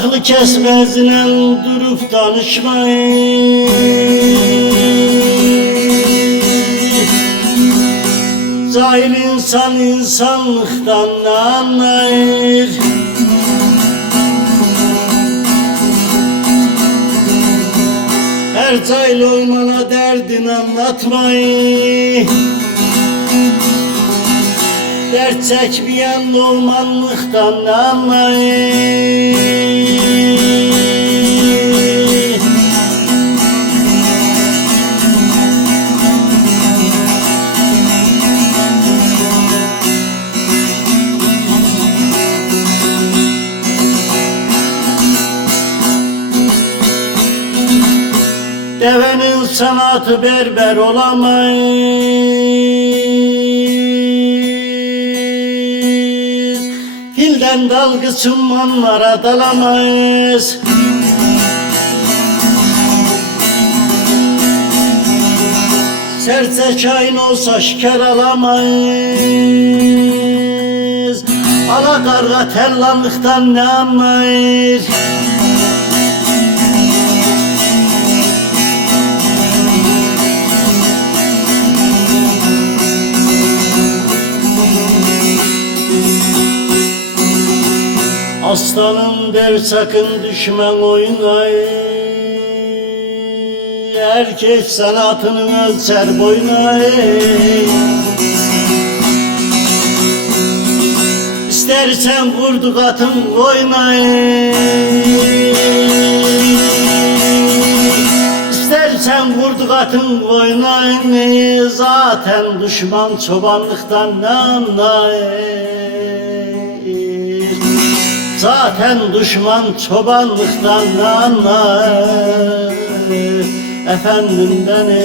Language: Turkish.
Aklı kesmezle durup danışmayın. Cahil insan insanlıktan ne anlayır? Her cahil olmana derdini anlatmayın. Dert çekmeyen olmanlıktan ne anlayır? Devenin sanatı berber olamayız. Filden dalgı summanlara dalamayız. Serse kain olsa şeker alamayız. Ala karga tellanlıktan ne anlayır? Aslanım der sakın düşmen oyuna. Erkek sanatını ölçer boyuna. İstersen vurdu katın koyuna. İstersen vurdu katın koyuna. Zaten düşman çobanlıktan ne anlayır? Zaten düşman çobanlıktan ne anlar? Efendim beni